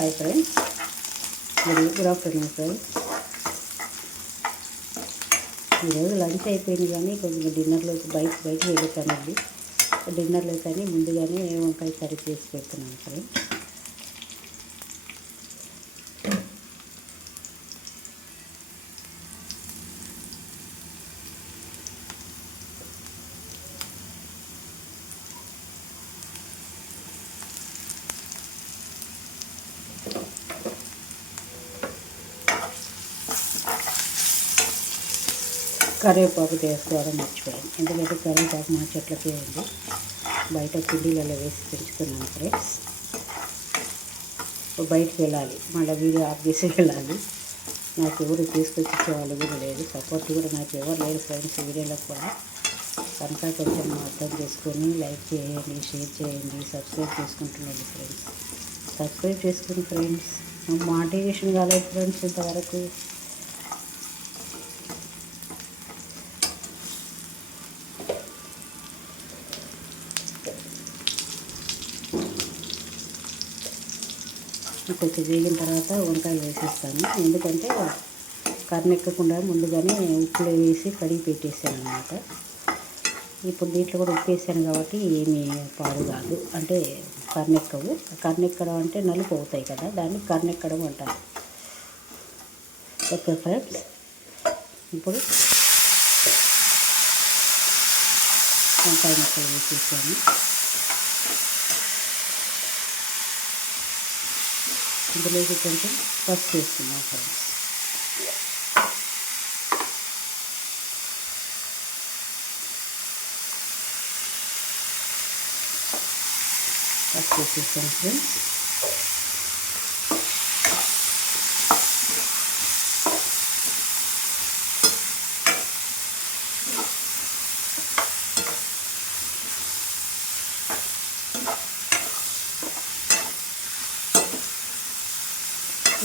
Hi friends, good afternoon friends. ఈరోజు lunch అయిపోయింది కానీ కొంచెం డిన్నర్లోకి బయటకు వెళ్ళిపోతానండి. డిన్నర్లో కానీ ముందుగానే వంకాయ కర్రీ చేసి పెడుతున్నాను ఫ్రెండ్స్. కరివేపాకు వేసుకోవడం మర్చిపోయాను, ఎందుకంటే కరివేపాకు మా చెట్లకే ఉంది. బయట కుండీలలో వేసి పెంచుకున్నాను ఫ్రెండ్స్. బయటకు వెళ్ళాలి, మళ్ళీ వీడియో ఆఫ్ చేసి వెళ్ళాలి. నాకు ఎవరు తీసుకొచ్చి ఇచ్చేవాళ్ళు కూడా లేదు, సపోర్ట్ కూడా నాకు ఎవరు లేదు ఫ్రెండ్స్ వీడియోలో కూడా. కనుక కొంచెం అర్థం చేసుకొని లైక్ చేయండి, షేర్ చేయండి, సబ్స్క్రైబ్ చేసుకుంటున్నాను ఫ్రెండ్స్. సబ్స్క్రైబ్ చేసుకుని ఫ్రెండ్స్. మోటివేషన్ కాలేదు ఫ్రెండ్స్ ఇంతవరకు. కొంచెం వేగిన తర్వాత వంకాయలు వేసేస్తాను, ఎందుకంటే కర్నెక్కకుండా ముందుగానే ఉప్పులో వేసి కడిగి పెట్టేసాను అన్నమాట. ఇప్పుడు దీంట్లో కూడా ఉప్పు వేసాను కాబట్టి ఏమీ పాడు కాదు, అంటే కర్నెక్కవు. కర్నెక్కడం అంటే నలుపు అవుతాయి కదా, దాన్ని కర్నెక్కడం అంటారు. ఓకే ఫ్రెండ్స్, ఇప్పుడు వంకాయ ముక్కలు వేసేసాను. ఇందులోకి కొంచెం పసుపు వేస్తున్నాం ఫ్రెండ్స్. పసుపు వేసేసాను ఫ్రెండ్స్.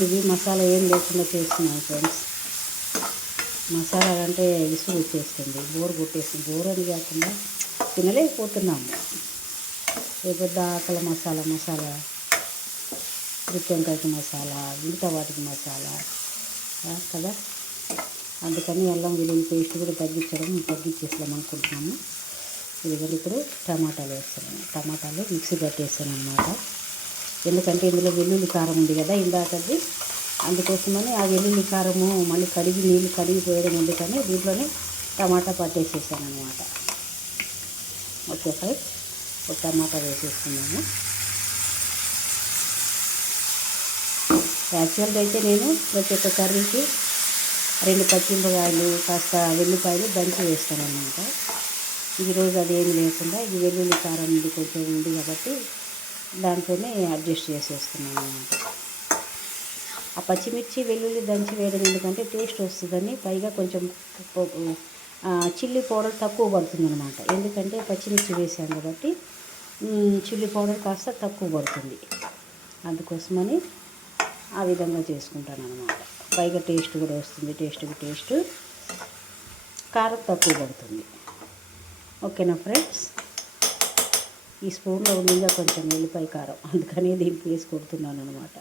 ఇది మసాలా ఏం లేకుండా చేస్తున్నాను ఫ్రెండ్స్. మసాలా అంటే విసుగు వచ్చేస్తుంది, బోర్ కొట్టేస్తుంది. బోర్ అని కాకుండా తినలేకపోతున్నాము. పెద్ద ఆకలి మసాలా గుత్తొంకాయకి మసాలా, మిగతా వాటికి మసాలా కదా. అందుకని అల్లం వెల్లుల్లి పేస్ట్ కూడా తగ్గించేస్తాం అనుకుంటున్నాము. ఇదిగోండి ఇప్పుడు టమాటాలు వేస్తున్నాను. టమాటాలు మిక్సీ పట్టేస్తాను అన్నమాట. ఎందుకంటే ఇందులో వెల్లుల్లి కారం ఉంది కదా ఇందాకది, అందుకోసమని ఆ వెల్లుల్లి కారము మళ్ళీ నీళ్ళు కడిగి పోయడం ఎందుకని దీంట్లోనే టమాటా పట్టేసేసాను అనమాట. ఓకే ఫ్రెండ్స్, ఒక టమాటా వేసేస్తున్నాము. యాక్చువల్గా అయితే నేను ప్రతి ఒక్క కర్రీకి 2 పచ్చిమిరపకాయలు కాస్త వెల్లిపాయలు దంచి వేస్తాను అనమాట. ఈరోజు అదేమి లేకుండా ఇది వెల్లుల్లి కారం కొంచెం ఉంది కాబట్టి దాంట్లోనే అడ్జస్ట్ చేసేస్తున్నాను అనమాట. ఆ పచ్చిమిర్చి వెల్లుల్లి దంచి వేయడం ఎందుకంటే టేస్ట్ వస్తుందని, పైగా కొంచెం చిల్లీ పౌడర్ తక్కువ పడుతుంది అనమాట. ఎందుకంటే పచ్చిమిర్చి వేసాం కాబట్టి చిల్లీ పౌడర్ కాస్త తక్కువ పడుతుంది, అందుకోసమని ఆ విధంగా చేసుకుంటాను అనమాట. పైగా టేస్ట్ కూడా వస్తుంది, టేస్ట్ కారం తక్కువ పడుతుంది. ఓకేనా ఫ్రెండ్స్, ఈ స్పూన్లో ఉందిగా కొంచెం వెల్లిపాయ కారం, అందుకని దీనికి వేసి కొడుతున్నాను అనమాట.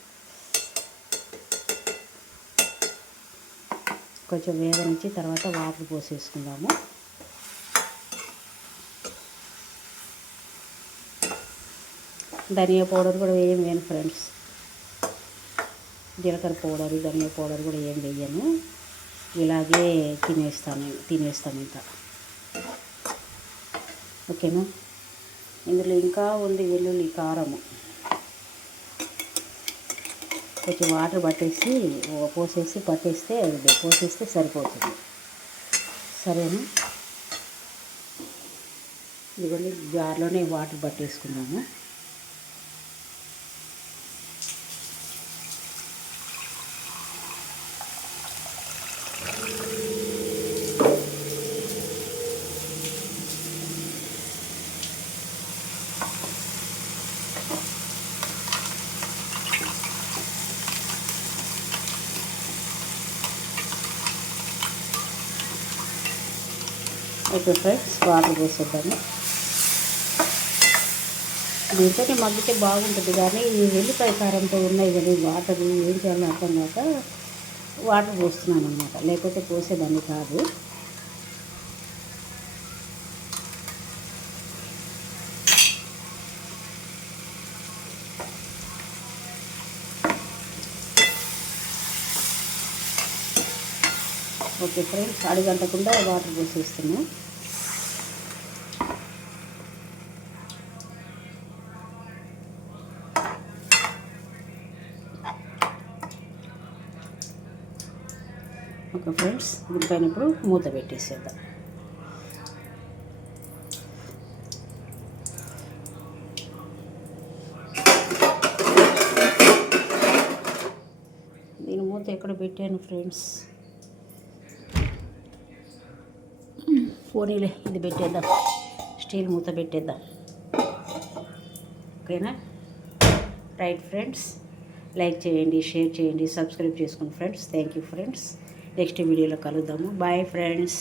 కొంచెం వేగనిచ్చి తర్వాత వాటర్ పోసేసుకుందాము. ధనియా పౌడర్ కూడా వేయను ఫ్రెండ్స్. జీలకర్ర పౌడర్, ధనియా పౌడర్ కూడా ఏం వేయను. ఇలాగే తినేస్తాను ఇంకా. ఓకేనా, ఇందులో ఇంకా ఉంది వెల్లుల్లి కారము. కొంచెం వాటర్ పోసేస్తే సరిపోతుంది. సరేనా, ఇదిగోండి జార్లోనే వాటర్ పట్టేసుకున్నాము. ఓకే ఫ్రెండ్స్, వాటర్ పోసేద్దాము. దీంతో మగ్గితే బాగుంటుంది, కానీ ఈ వెల్లిపాయ కారంతో ఉన్నాయి కదా వాటర్ ఏం చేయాలో అర్థం కాక వాటర్ పోస్తున్నాను అనమాట, లేకపోతే పోసేదాన్ని కాదు. ఓకే ఫ్రెండ్స్, అడుగంటకుండా వాటర్ పోసేస్తున్నా. ఓకే ఫ్రెండ్స్, దీనిపైన ఇప్పుడు మూత పెట్టేసేద్దాం. దీని మూత ఎక్కడ పెట్టాను ఫ్రెండ్స్, పోనీలే ఇది పెట్టేద్దాం, స్టీల్ మూత పెట్టేద్దాం. ఓకేనా? రైట్ ఫ్రెండ్స్, లైక్ చేయండి, షేర్ చేయండి, సబ్స్క్రైబ్ చేసుకోండి friends. Thank you friends. Next వీడియోలో కలుద్దాము. Bye friends.